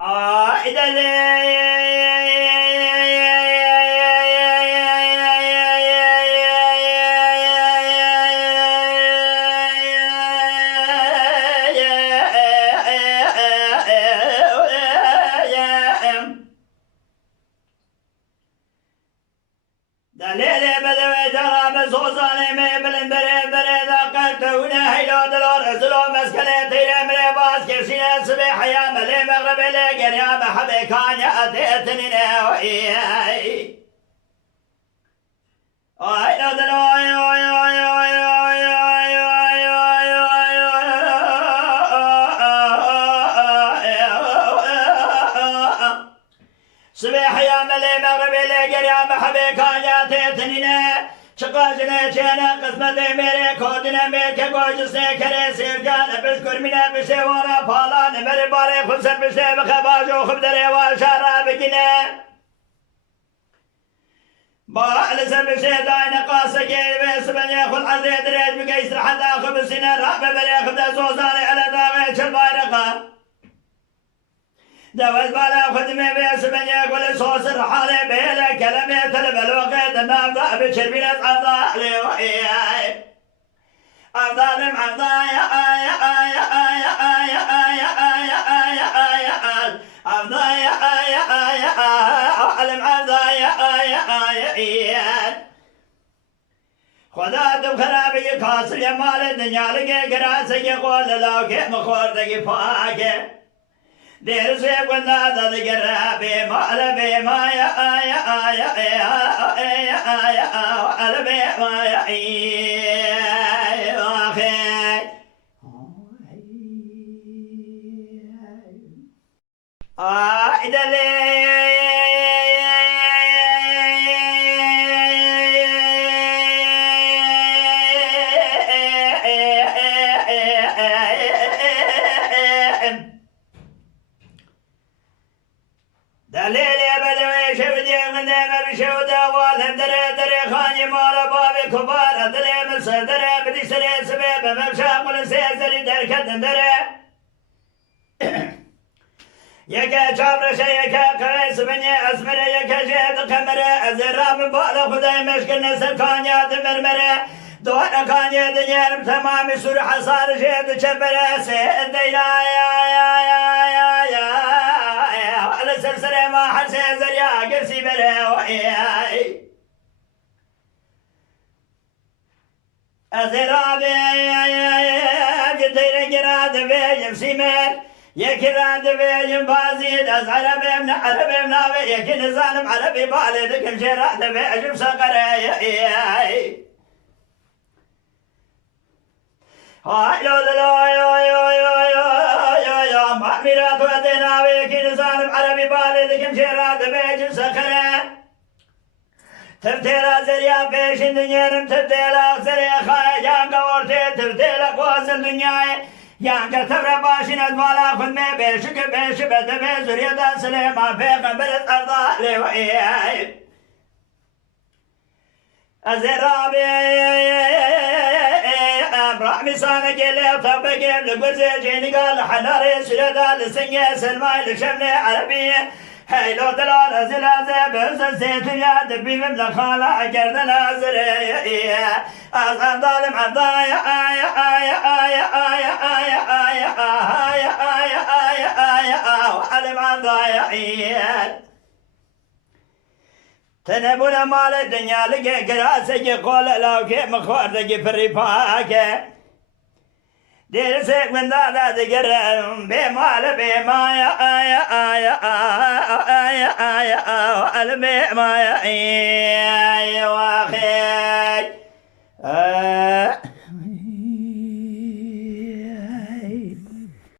إذا دليل بدوي ترى بصوصاني مبلن بري ذاقتونا هيلو دلور رسلو مسكنة تيري مري باس كرسينا صبح يا ملي مغرب لي قريا محبي كان يأتيتني ناوي هيلو دلور صبح يا ملي مغرب لي قريا محبي كان يأتيتني شقاجنا چانا قسمت میرے کودنا میں کے گوش سے کرے سیرگان بشکر منا بشے ورا پالان میرے بارے خود سے بشے بخباجو خب درے واشارا بگنے بال سے بشے دائن قاسکے ویس بنی خود عزی دریج بگیس رحدا خب سنہ راب بلے خب دا سوزان علا داغی چل بارقا دوز بالا خود میں بیس بنی گل سوس رحالے بیلے کلمے طلب الوقت نافضا بشربین افضا لیوئی افضالم افضا یا آیا آیا آیا آیا آیا آیا آیا آیا افضا یا آیا آیا علم افضا یا آیا آیا ایان خدا تم خرابی کاسر یا مال دنیا لگے گراسے قول لاؤکے مخوردگی پاکے دیر سے بندہ داد گرہ بے مال بے مایا آیا آیا آیا آیا آیا آیا بے مایا دلیل بدوی شودی غندم بشودا والهم دري خاني مال بابي كبار دري مصر دري بدي سري سبب مبشاق سيزري دركد دري يكا شابر شيكا قيس بني اسمر يكا جيد قمر ازراب بالا خداي مشكل نسل كانيات مرمره دوار كانيات دنيارم تمام سور حصار جيد شبر سيد يا سلسلة ما حسين زريا قرسي بريوي أزرابي جدير جراد بيجم سيمر يكراد بيجم بازيد أزعر بيمن عربي منابي يكن ظالم عربي بالدكم جراد بيجم سقري هاي لو ميرات ودينا ويكين ظالم عربي بالدكم جراد بيجم سقري تبتيلا زريا بيش الدنيا تبتيلا زريا خاي جانك ورتي تبتيلا قواس الدنيا جانك تبرا باشين ادوالا خد مي بيشك بيش بدبي زريا دا سليما بيغمبرت ارضا ليوئي الزرابي رحمي سانك اللي طبقي لقرزي جيني قال حناري سردا لسنية سلماي لشمني عربية هيلو دلار زلازة بس زيتونيا دبي مملا خالا جردنا زرية أصلا ظالم عضايا آيا آيا آيا آيا آيا آيا آيا آيا آيا آيا وعلم عضايا تنبونا مال الدنيا لقي قراسة قول لوكي مخوردك فريفاك دير سيك من دادا تقرم بمال بمايا آيا آيا آيا آيا آيا آيا آيا آيا